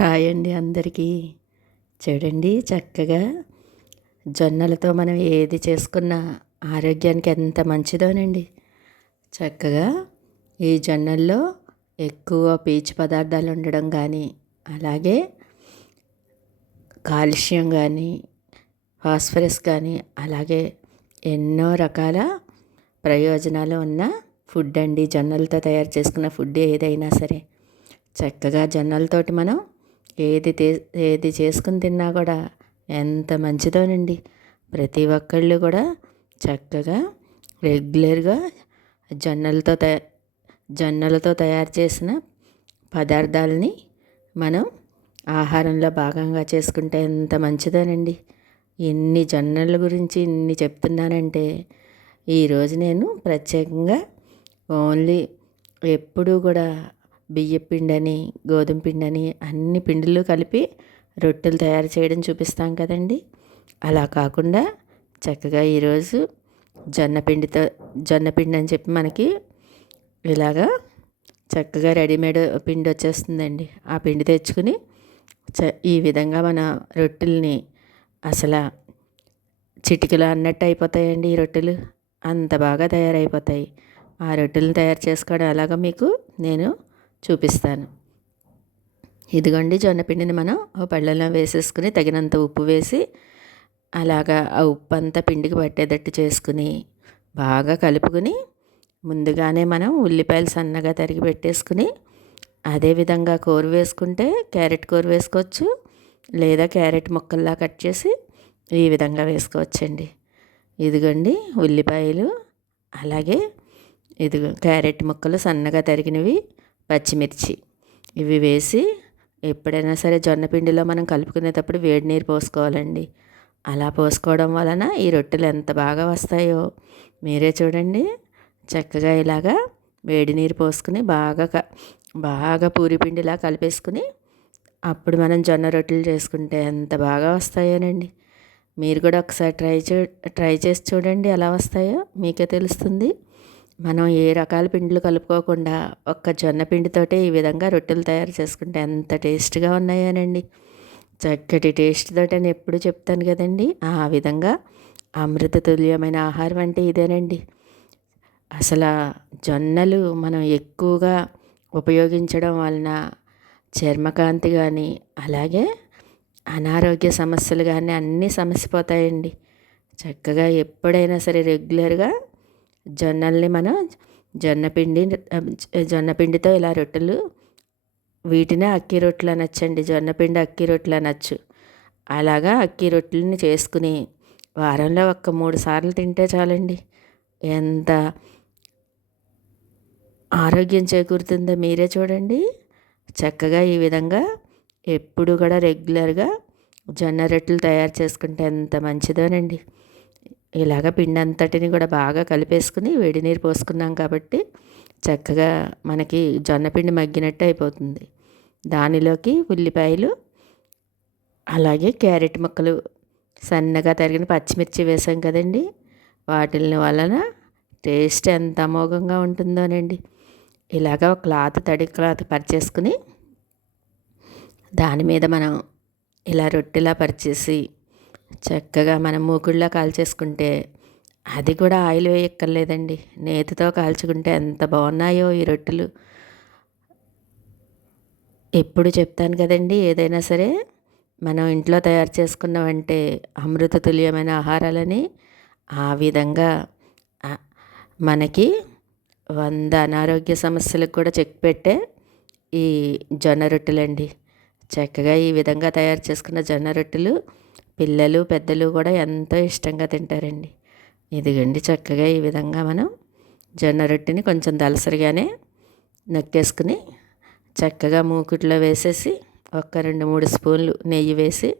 Hi అండి అందరికీ. చూడండి చక్కగా జొన్నలతో మనం ఏది చేసుకున్నా ఆరోగ్యానికి ఎంత మంచిదోనండి. చక్కగా ఈ జొన్నల్లో ఎక్కువ పీచు పదార్థాలు ఉండడం కానీ అలాగే కాల్షియం కానీ ఫాస్ఫరస్ కానీ అలాగే ఎన్నో రకాల ప్రయోజనాలు ఉన్న ఫుడ్ అండి. జొన్నలతో తయారు చేసుకున్న ఫుడ్ ఏదైనా సరే. చక్కగా జొన్నలతోటి మనం ఏది ఏది చేసుకుని తిన్నా కూడా ఎంత మంచిదోనండి. ప్రతి ఒక్కళ్ళు కూడా చక్కగా రెగ్యులర్గా జొన్నలతో తయా జొన్నలతో తయారు చేసిన పదార్థాలని మనం ఆహారంలో భాగంగా చేసుకుంటే ఎంత మంచిదోనండి. ఎన్ని జొన్నల గురించి ఇన్ని చెప్తున్నానంటే ఈరోజు నేను ప్రత్యేకంగా ఓన్లీ ఎప్పుడూ కూడా బియ్య పిండని గోధుమ పిండని అన్ని పిండిలు కలిపి రొట్టెలు తయారు చేయడం చూపిస్తాం కదండి. అలా కాకుండా చక్కగా ఈరోజు జొన్న పిండితో జొన్న పిండి అని చెప్పి మనకి ఇలాగా చక్కగా రెడీమేడ్ పిండి వచ్చేస్తుందండి. ఆ పిండి తెచ్చుకుని చ ఈ విధంగా మన రొట్టెల్ని అసలు చిటికలు అన్నట్టు అయిపోతాయండి ఈ రొట్టెలు. అంత బాగా తయారైపోతాయి. ఆ రొట్టెలను తయారు చేసుకోవడం ఎలాగో మీకు నేను చూపిస్తాను. ఇదిగోండి జొన్నపిండిని మనం ఓ పళ్ళలో వేసేసుకుని తగినంత ఉప్పు వేసి అలాగా ఆ ఉప్పు అంతా పిండికి పట్టేటట్టు చేసుకుని బాగా కలుపుకుని ముందుగానే మనం ఉల్లిపాయలు సన్నగా తరిగి పెట్టేసుకుని అదేవిధంగా కూర వేసుకుంటే క్యారెట్ కూర వేసుకోవచ్చు లేదా క్యారెట్ ముక్కల్లా కట్ చేసి ఈ విధంగా వేసుకోవచ్చండి. ఇదిగోండి ఉల్లిపాయలు అలాగే ఇదిగో క్యారెట్ ముక్కలు సన్నగా తరిగినవి పచ్చిమిర్చి. ఇవి వేసి ఎప్పుడైనా సరే జొన్న పిండిలో మనం కలుపుకునేటప్పుడు వేడి నీరు పోసుకోవాలండి. అలా పోసుకోవడం వలన ఈ రొట్టెలు ఎంత బాగా వస్తాయో మీరే చూడండి. చక్కగా ఇలాగా వేడి నీరు పోసుకుని బాగా బాగా పూరి పిండిలా కలిపేసుకుని అప్పుడు మనం జొన్న రొట్టెలు చేసుకుంటే ఎంత బాగా వస్తాయోనండి. మీరు కూడా ఒకసారి ట్రై చూ ట్రై చేసి చూడండి ఎలా వస్తాయో మీకే తెలుస్తుంది. మనం ఏ రకాల పిండిలు కలుపుకోకుండా ఒక్క జొన్న పిండితోటే ఈ విధంగా రొట్టెలు తయారు చేసుకుంటే ఎంత టేస్ట్గా ఉన్నాయోనండి. చక్కటి టేస్ట్ అని ఎప్పుడు చెప్తాను కదండి. ఆ విధంగా అమృత తుల్యమైన ఆహారం అంటే ఇదేనండి. అసలు జొన్నలు మనం ఎక్కువగా ఉపయోగించడం వలన చర్మకాంతి కానీ అలాగే అనారోగ్య సమస్యలు కానీ అన్నీ సమస్యపోతాయండి చక్కగా ఎప్పుడైనా సరే రెగ్యులర్గా జొన్నల్ని మనం జొన్నపిండి జొన్నపిండితో ఇలా రొట్టెలు వీటినే అక్కి రొట్టెలు అనొచ్చండి జొన్నపిండి అక్కి రొట్టెలు అనొచ్చు అలాగా అక్కి రొట్టెలని చేసుకుని వారంలో ఒక్క మూడు సార్లు తింటే చాలండి. ఎంత ఆరోగ్యం చేకూరుతుందో మీరే చూడండి. చక్కగా ఈ విధంగా ఎప్పుడు కూడా రెగ్యులర్గా జొన్న రొట్టెలు తయారు చేసుకుంటే ఎంత మంచిదోనండి. ఇలాగ పిండి అంతటిని కూడా బాగా కలిపేసుకుని వేడి నీరు పోసుకున్నాం కాబట్టి చక్కగా మనకి జొన్నపిండి మగ్గినట్టు అయిపోతుంది. దానిలోకి ఉల్లిపాయలు అలాగే క్యారెట్ ముక్కలు సన్నగా తరిగిన పచ్చిమిర్చి వేసాం కదండి. వాటిని వలన టేస్ట్ ఎంత అమోఘంగా ఉంటుందోనండి. ఇలాగ ఒక క్లాత్ తడి క్లాత్ పరిచేసుకుని దాని మీద మనం ఇలా రొట్టెలా పరిచేసి చక్కగా మనం మూకుళ్ళ కాల్చేసుకుంటే అది కూడా ఆయిల్ వేయక్కర్లేదండి. నేతితో కాల్చుకుంటే ఎంత బాగున్నాయో ఈ రొట్టెలు. ఎప్పుడు చెప్తాను కదండి ఏదైనా సరే మనం ఇంట్లో తయారు చేసుకున్నామంటే అమృత తుల్యమైన ఆహారాలని ఆ విధంగా మనకి వంద అనారోగ్య సమస్యలకు కూడా చెక్ పెట్టే ఈ జొన్న రొట్టెలండి. చక్కగా ఈ విధంగా తయారు చేసుకున్న జొన్న రొట్టెలు పిల్లలు పెద్దలు కూడా ఎంతో ఇష్టంగా తింటారండి. ఇదిగండి చక్కగా ఈ విధంగా మనం జొన్న రొట్టెని కొంచెం దలసరిగానే నొక్కేసుకుని చక్కగా మూకుట్లో వేసేసి ఒక రెండు మూడు స్పూన్లు నెయ్యి వేసి